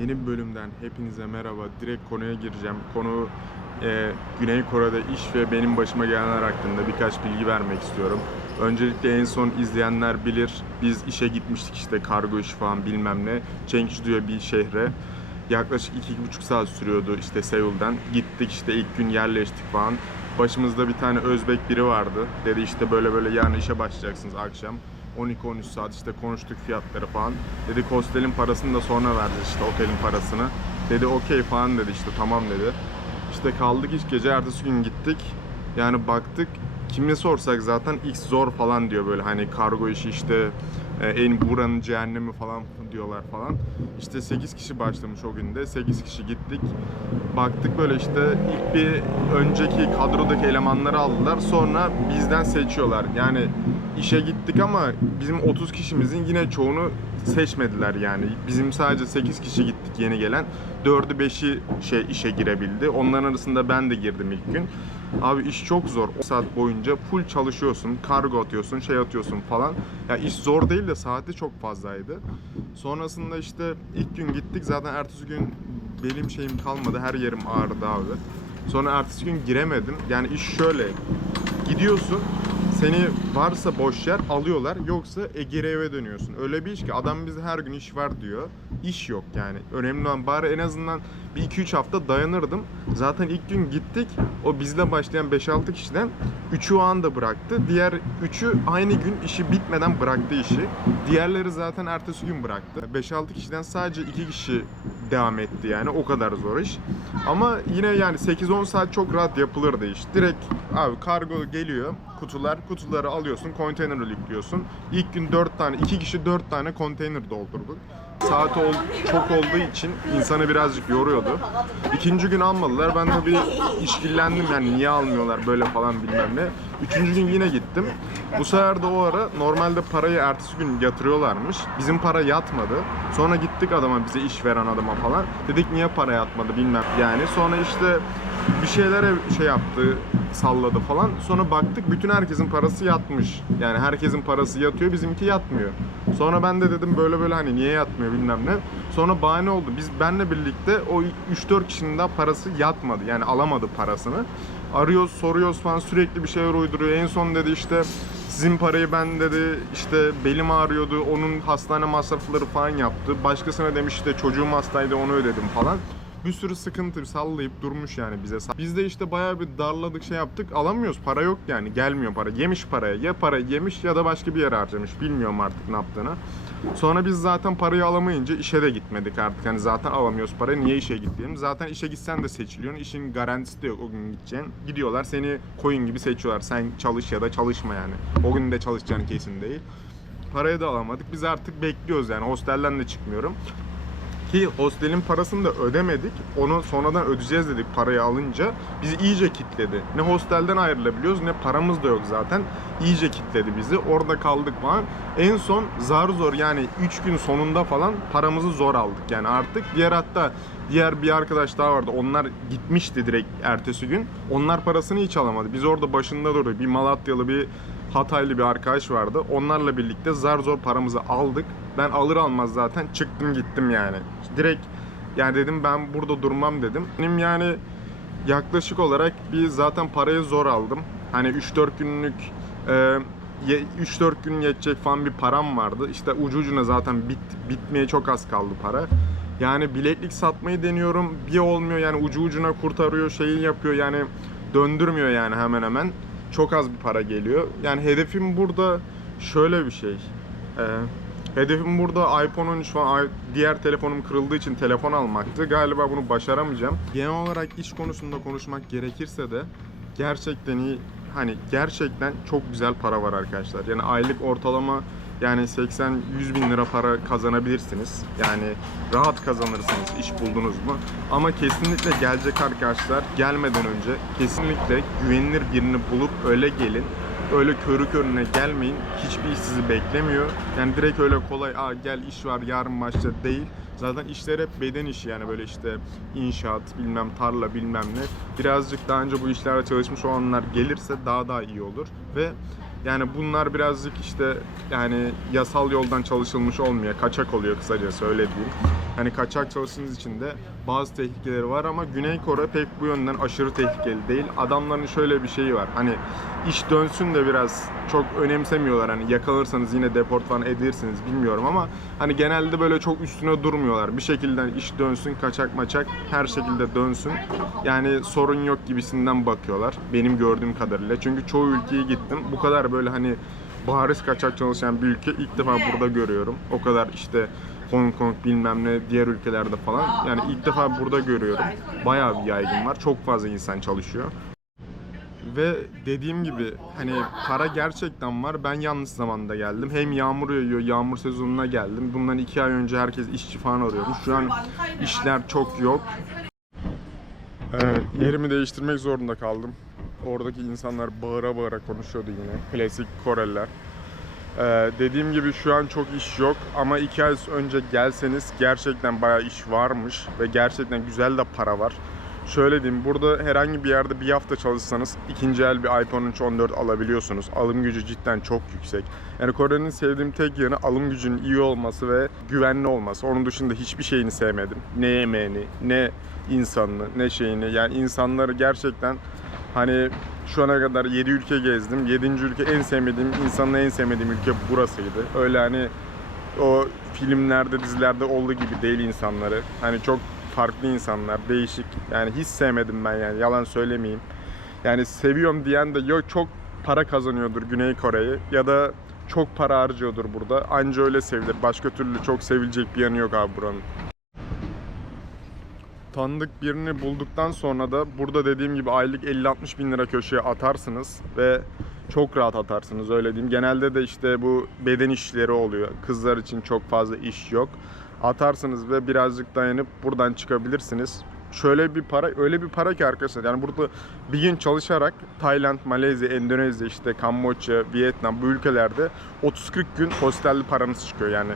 Yeni bir bölümden hepinize merhaba. Direkt konuya gireceğim. Konu e, Güney Kore'de iş ve benim başıma gelenler hakkında birkaç bilgi vermek istiyorum. Öncelikle en son izleyenler bilir. Biz işe gitmiştik işte kargo işi falan bilmem ne. Cheongju'ya bir şehre. Yaklaşık iki, iki buçuk saat sürüyordu işte Seul'den. Gittik işte ilk gün yerleştik falan. Başımızda bir tane Özbek biri vardı. Dedi işte böyle böyle yarın işe başlayacaksınız akşam. 12-13 saat işte konuştuk fiyatları falan. Dedi hostelin parasını da sonra vereceğiz işte otelin parasını. Dedi okey falan dedi işte tamam dedi. İşte kaldık ilk gece ertesi gün gittik. Yani baktık kime sorsak zaten X zor falan diyor böyle hani kargo işi işte en buranın cehennemi falan diyorlar falan. İşte 8 kişi başlamış o günde. 8 kişi gittik. Baktık böyle işte ilk bir önceki kadrodaki elemanları aldılar. Sonra bizden seçiyorlar. Yani işe gittik ama bizim 30 kişimizin yine çoğunu seçmediler yani. Bizim sadece 8 kişi gittik yeni gelen. 4'ü 5'i şey işe girebildi. Onların arasında ben de girdim ilk gün. Abi iş çok zor. O saat boyunca full çalışıyorsun, kargo atıyorsun, şey atıyorsun falan. Ya iş zor değil de saati çok fazlaydı. Sonrasında işte ilk gün gittik. Zaten ertesi gün belim şeyim kalmadı. Her yerim ağrıdı abi. Sonra ertesi gün giremedim. Yani iş şöyle. Gidiyorsun, seni varsa boş yer alıyorlar yoksa e, geri eve dönüyorsun. Öyle bir iş ki adam bize her gün iş var diyor. İş yok yani. Önemli olan bari en azından bir 2-3 hafta dayanırdım. Zaten ilk gün gittik. O bizle başlayan 5-6 kişiden 3'ü o anda bıraktı. Diğer 3'ü aynı gün işi bitmeden bıraktı işi. Diğerleri zaten ertesi gün bıraktı. 5-6 kişiden sadece 2 kişi devam etti yani. O kadar zor iş. Ama yine yani 8-10 saat çok rahat yapılırdı iş. Direkt abi kargo geliyor. Kutular, kutuları alıyorsun, konteynere yüklüyorsun. İlk gün 4 tane, 2 kişi 4 tane konteyner doldurduk. Saat ol, çok olduğu için insanı birazcık yoruyordu. İkinci gün almadılar. Ben de bir işkillendim yani niye almıyorlar böyle falan bilmem ne. Üçüncü gün yine gittim. Bu sefer de o ara normalde parayı ertesi gün yatırıyorlarmış. Bizim para yatmadı. Sonra gittik adama bize iş veren adama falan. Dedik niye para yatmadı bilmem yani. Sonra işte bir şeylere şey yaptı, salladı falan. Sonra baktık bütün herkesin parası yatmış. Yani herkesin parası yatıyor, bizimki yatmıyor. Sonra ben de dedim böyle böyle hani niye yatmıyor bilmem ne. Sonra bahane oldu. Biz benle birlikte o 3-4 kişinin daha parası yatmadı. Yani alamadı parasını. Arıyoruz, soruyoruz falan sürekli bir şeyler uyduruyor. En son dedi işte sizin parayı ben dedi işte belim ağrıyordu. Onun hastane masrafları falan yaptı. Başkasına demiş işte çocuğum hastaydı onu ödedim falan bir sürü sıkıntı sallayıp durmuş yani bize. Biz de işte bayağı bir darladık şey yaptık. Alamıyoruz. Para yok yani. Gelmiyor para. Yemiş paraya. Ya para yemiş ya da başka bir yere harcamış. Bilmiyorum artık ne yaptığını. Sonra biz zaten parayı alamayınca işe de gitmedik artık. Hani zaten alamıyoruz parayı. Niye işe gittiğim? Zaten işe gitsen de seçiliyorsun. İşin garantisi de yok o gün gideceğin. Gidiyorlar seni koyun gibi seçiyorlar. Sen çalış ya da çalışma yani. O gün de çalışacağın kesin değil. Parayı da alamadık. Biz artık bekliyoruz yani. Hostelden de çıkmıyorum. Ki hostelin parasını da ödemedik. Onu sonradan ödeyeceğiz dedik parayı alınca. Bizi iyice kitledi. Ne hostelden ayrılabiliyoruz ne paramız da yok zaten. İyice kitledi bizi. Orada kaldık falan. En son zar zor yani 3 gün sonunda falan paramızı zor aldık. Yani artık diğer hatta diğer bir arkadaş daha vardı. Onlar gitmişti direkt ertesi gün. Onlar parasını hiç alamadı. Biz orada başında duruyor. Bir Malatyalı bir Hataylı bir arkadaş vardı. Onlarla birlikte zar zor paramızı aldık. Ben alır almaz zaten çıktım gittim yani. Direkt yani dedim ben burada durmam dedim. Benim yani yaklaşık olarak bir zaten parayı zor aldım. Hani 3-4 günlük e, 3-4 gün yetecek falan bir param vardı. İşte ucu ucuna zaten bit, bitmeye çok az kaldı para. Yani bileklik satmayı deniyorum. Bir olmuyor yani ucu ucuna kurtarıyor şeyi yapıyor yani döndürmüyor yani hemen hemen. Çok az bir para geliyor. Yani hedefim burada şöyle bir şey. Ee, hedefim burada iPhone 13 falan diğer telefonum kırıldığı için telefon almaktı. Galiba bunu başaramayacağım. Genel olarak iş konusunda konuşmak gerekirse de gerçekten iyi hani gerçekten çok güzel para var arkadaşlar. Yani aylık ortalama yani 80-100 bin lira para kazanabilirsiniz. Yani rahat kazanırsınız iş buldunuz mu. Ama kesinlikle gelecek arkadaşlar gelmeden önce kesinlikle güvenilir birini bulup öyle gelin. Öyle körü körüne gelmeyin. Hiçbir iş sizi beklemiyor. Yani direkt öyle kolay Aa, gel iş var yarın başla değil. Zaten işler hep beden işi yani böyle işte inşaat, bilmem tarla, bilmem ne. Birazcık daha önce bu işlerde çalışmış olanlar gelirse daha daha iyi olur. Ve Yani bunlar birazcık işte yani yasal yoldan çalışılmış olmuyor. Kaçak oluyor kısacası öyle diyeyim. Hani kaçak çalıştığınız için de bazı tehlikeleri var ama Güney Kore pek bu yönden aşırı tehlikeli değil. Adamların şöyle bir şeyi var. Hani iş dönsün de biraz çok önemsemiyorlar. Hani yakalanırsanız yine deport falan edilirsiniz bilmiyorum ama hani genelde böyle çok üstüne durmuyorlar. Bir şekilde iş dönsün, kaçak maçak her şekilde dönsün. Yani sorun yok gibisinden bakıyorlar benim gördüğüm kadarıyla. Çünkü çoğu ülkeye gittim. Bu kadar böyle hani bariz kaçak çalışan bir ülke ilk defa burada görüyorum. O kadar işte Hong Kong bilmem ne diğer ülkelerde falan. Yani ilk defa burada görüyorum. Bayağı bir yaygın var. Çok fazla insan çalışıyor. Ve dediğim gibi hani para gerçekten var. Ben yanlış zamanda geldim. Hem yağmur yağıyor, yağmur sezonuna geldim. Bundan iki ay önce herkes işçi falan arıyordu. Şu an işler çok yok. Evet, yerimi değiştirmek zorunda kaldım. Oradaki insanlar bağıra bağıra konuşuyordu yine. Klasik Koreliler. Ee, dediğim gibi şu an çok iş yok ama iki ay önce gelseniz gerçekten bayağı iş varmış ve gerçekten güzel de para var. Şöyle diyeyim burada herhangi bir yerde bir hafta çalışsanız ikinci el bir iPhone 13 14 alabiliyorsunuz. Alım gücü cidden çok yüksek. Yani Kore'nin sevdiğim tek yanı alım gücünün iyi olması ve güvenli olması. Onun dışında hiçbir şeyini sevmedim. Ne yemeğini, ne insanını, ne şeyini. Yani insanları gerçekten Hani şu ana kadar 7 ülke gezdim. 7. ülke en sevmediğim, insanın en sevmediğim ülke burasıydı. Öyle hani o filmlerde, dizilerde olduğu gibi değil insanları. Hani çok farklı insanlar, değişik. Yani hiç sevmedim ben yani yalan söylemeyeyim. Yani seviyorum diyen de yok çok para kazanıyordur Güney Kore'yi ya da çok para harcıyordur burada. Anca öyle sevilir. Başka türlü çok sevilecek bir yanı yok abi buranın tanıdık birini bulduktan sonra da burada dediğim gibi aylık 50-60 bin lira köşeye atarsınız ve çok rahat atarsınız öyle diyeyim. Genelde de işte bu beden işleri oluyor. Kızlar için çok fazla iş yok. Atarsınız ve birazcık dayanıp buradan çıkabilirsiniz. Şöyle bir para, öyle bir para ki arkadaşlar. Yani burada bir gün çalışarak Tayland, Malezya, Endonezya, işte Kamboçya, Vietnam bu ülkelerde 30-40 gün hostelli paranız çıkıyor yani.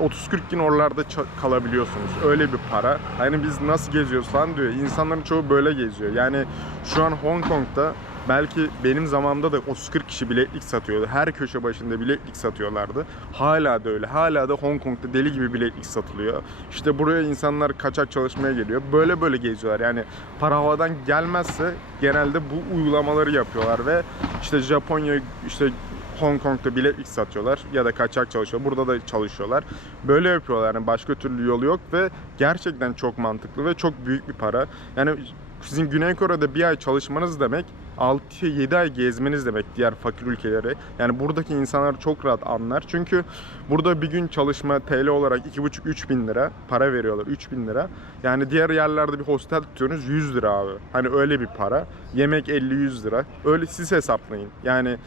30-40 gün oralarda kalabiliyorsunuz. Öyle bir para. Hani biz nasıl geziyoruz falan diyor. İnsanların çoğu böyle geziyor. Yani şu an Hong Kong'da belki benim zamanımda da 30-40 kişi biletlik satıyordu. Her köşe başında biletlik satıyorlardı. Hala da öyle. Hala da Hong Kong'da deli gibi biletlik satılıyor. İşte buraya insanlar kaçak çalışmaya geliyor. Böyle böyle geziyorlar. Yani para havadan gelmezse genelde bu uygulamaları yapıyorlar ve işte Japonya işte Hong Kong'da biletlik satıyorlar ya da kaçak çalışıyor. Burada da çalışıyorlar. Böyle yapıyorlar. Yani başka türlü yolu yok ve gerçekten çok mantıklı ve çok büyük bir para. Yani sizin Güney Kore'de bir ay çalışmanız demek 6-7 ay gezmeniz demek diğer fakir ülkeleri. Yani buradaki insanlar çok rahat anlar. Çünkü burada bir gün çalışma TL olarak 2,5-3 bin lira para veriyorlar. 3 bin lira. Yani diğer yerlerde bir hostel tutuyorsunuz 100 lira abi. Hani öyle bir para. Yemek 50-100 lira. Öyle siz hesaplayın. Yani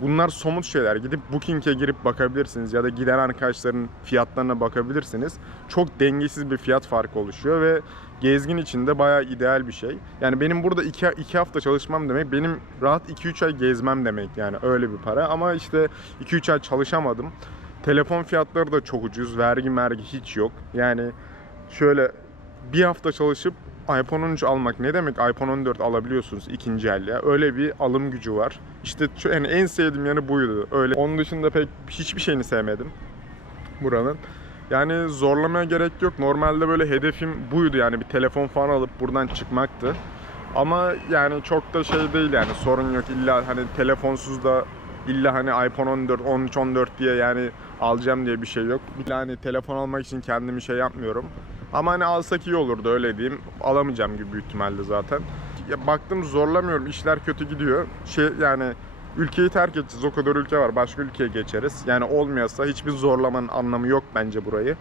Bunlar somut şeyler. Gidip Booking'e girip bakabilirsiniz ya da giden arkadaşların fiyatlarına bakabilirsiniz. Çok dengesiz bir fiyat farkı oluşuyor ve gezgin için de bayağı ideal bir şey. Yani benim burada 2 2 hafta çalışmam demek benim rahat 2-3 ay gezmem demek yani öyle bir para ama işte 2-3 ay çalışamadım. Telefon fiyatları da çok ucuz. Vergi mergi hiç yok. Yani şöyle bir hafta çalışıp iPhone 13 almak ne demek? iPhone 14 alabiliyorsunuz ikinci el ya. Öyle bir alım gücü var. İşte yani en sevdiğim yanı buydu. Öyle. Onun dışında pek hiçbir şeyini sevmedim buranın. Yani zorlamaya gerek yok. Normalde böyle hedefim buydu yani bir telefon falan alıp buradan çıkmaktı. Ama yani çok da şey değil yani sorun yok. İlla hani telefonsuz da illa hani iPhone 14, 13, 14 diye yani alacağım diye bir şey yok. Hani telefon almak için kendimi şey yapmıyorum. Ama hani alsak iyi olurdu öyle diyeyim. Alamayacağım gibi büyük ihtimalle zaten. Ya baktım zorlamıyorum. işler kötü gidiyor. Şey yani ülkeyi terk edeceğiz. O kadar ülke var. Başka ülkeye geçeriz. Yani olmuyorsa hiçbir zorlamanın anlamı yok bence burayı.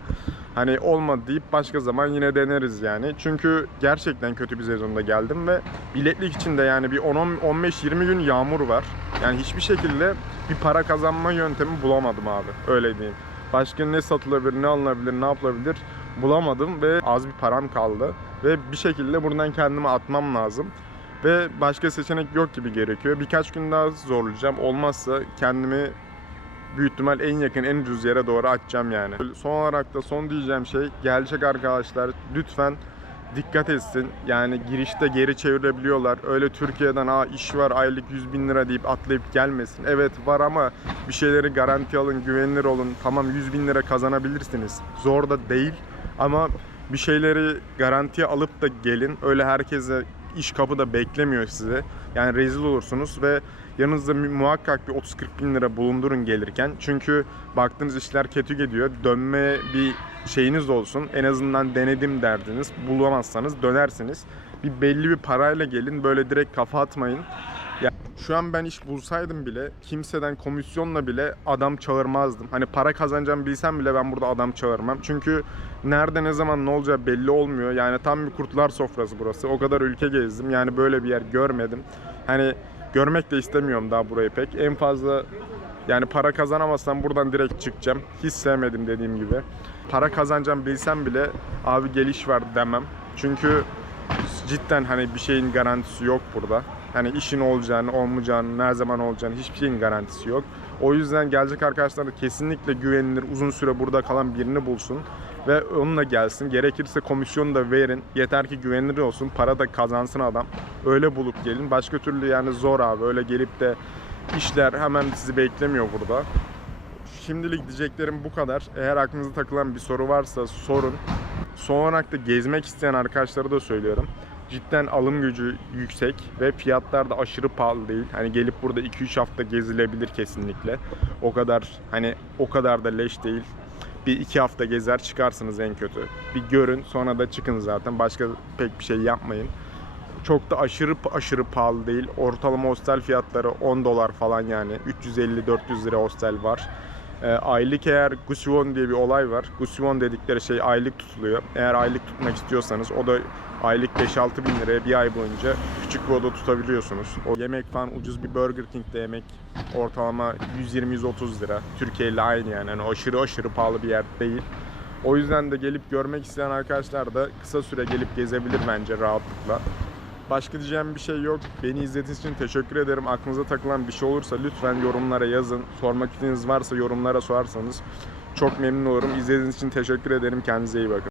Hani olmadı deyip başka zaman yine deneriz yani. Çünkü gerçekten kötü bir sezonda geldim ve biletlik için de yani bir 10-15-20 gün yağmur var. Yani hiçbir şekilde bir para kazanma yöntemi bulamadım abi. Öyle diyeyim. Başka ne satılabilir, ne alınabilir, ne yapılabilir bulamadım ve az bir param kaldı. Ve bir şekilde buradan kendimi atmam lazım. Ve başka seçenek yok gibi gerekiyor. Birkaç gün daha zorlayacağım. Olmazsa kendimi büyük ihtimal en yakın, en ucuz yere doğru atacağım yani. Son olarak da son diyeceğim şey, gelecek arkadaşlar lütfen dikkat etsin. Yani girişte geri çevirebiliyorlar. Öyle Türkiye'den Aa, iş var aylık 100 bin lira deyip atlayıp gelmesin. Evet var ama bir şeyleri garanti alın, güvenilir olun. Tamam 100 bin lira kazanabilirsiniz. Zor da değil ama bir şeyleri garantiye alıp da gelin. Öyle herkese iş kapıda beklemiyor sizi. Yani rezil olursunuz ve yanınızda mu- muhakkak bir 30-40 bin lira bulundurun gelirken. Çünkü baktığınız işler kötü gidiyor. Dönme bir şeyiniz olsun. En azından denedim derdiniz. Bulamazsanız dönersiniz. Bir belli bir parayla gelin. Böyle direkt kafa atmayın. Ya şu an ben iş bulsaydım bile kimseden komisyonla bile adam çağırmazdım. Hani para kazanacağımı bilsem bile ben burada adam çağırmam. Çünkü nerede ne zaman ne olacağı belli olmuyor. Yani tam bir kurtlar sofrası burası. O kadar ülke gezdim. Yani böyle bir yer görmedim. Hani görmek de istemiyorum daha burayı pek. En fazla yani para kazanamazsam buradan direkt çıkacağım. Hiç sevmedim dediğim gibi. Para kazanacağım bilsem bile abi geliş var demem. Çünkü cidden hani bir şeyin garantisi yok burada. Hani işin olacağını, olmayacağını, ne zaman olacağını hiçbir şeyin garantisi yok. O yüzden gelecek arkadaşlar da kesinlikle güvenilir, uzun süre burada kalan birini bulsun ve onunla gelsin. Gerekirse komisyonu da verin. Yeter ki güvenilir olsun, para da kazansın adam. Öyle bulup gelin. Başka türlü yani zor abi. Öyle gelip de işler hemen sizi beklemiyor burada. Şimdilik diyeceklerim bu kadar. Eğer aklınıza takılan bir soru varsa sorun. Son olarak da gezmek isteyen arkadaşlara da söylüyorum. Cidden alım gücü yüksek ve fiyatlar da aşırı pahalı değil. Hani gelip burada 2-3 hafta gezilebilir kesinlikle. O kadar hani o kadar da leş değil. Bir iki hafta gezer çıkarsınız en kötü. Bir görün sonra da çıkın zaten. Başka pek bir şey yapmayın. Çok da aşırı aşırı pahalı değil. Ortalama hostel fiyatları 10 dolar falan yani. 350-400 lira hostel var. Ee, aylık eğer Gusivon diye bir olay var. Gusivon dedikleri şey aylık tutuluyor. Eğer aylık tutmak istiyorsanız o da aylık 5-6 bin liraya bir ay boyunca küçük bir oda tutabiliyorsunuz. O yemek falan ucuz bir Burger King'de yemek ortalama 120-130 lira. Türkiye ile aynı yani. yani aşırı aşırı pahalı bir yer değil. O yüzden de gelip görmek isteyen arkadaşlar da kısa süre gelip gezebilir bence rahatlıkla. Başka diyeceğim bir şey yok. Beni izlediğiniz için teşekkür ederim. Aklınıza takılan bir şey olursa lütfen yorumlara yazın. Sormak istediğiniz varsa yorumlara sorarsanız çok memnun olurum. İzlediğiniz için teşekkür ederim. Kendinize iyi bakın.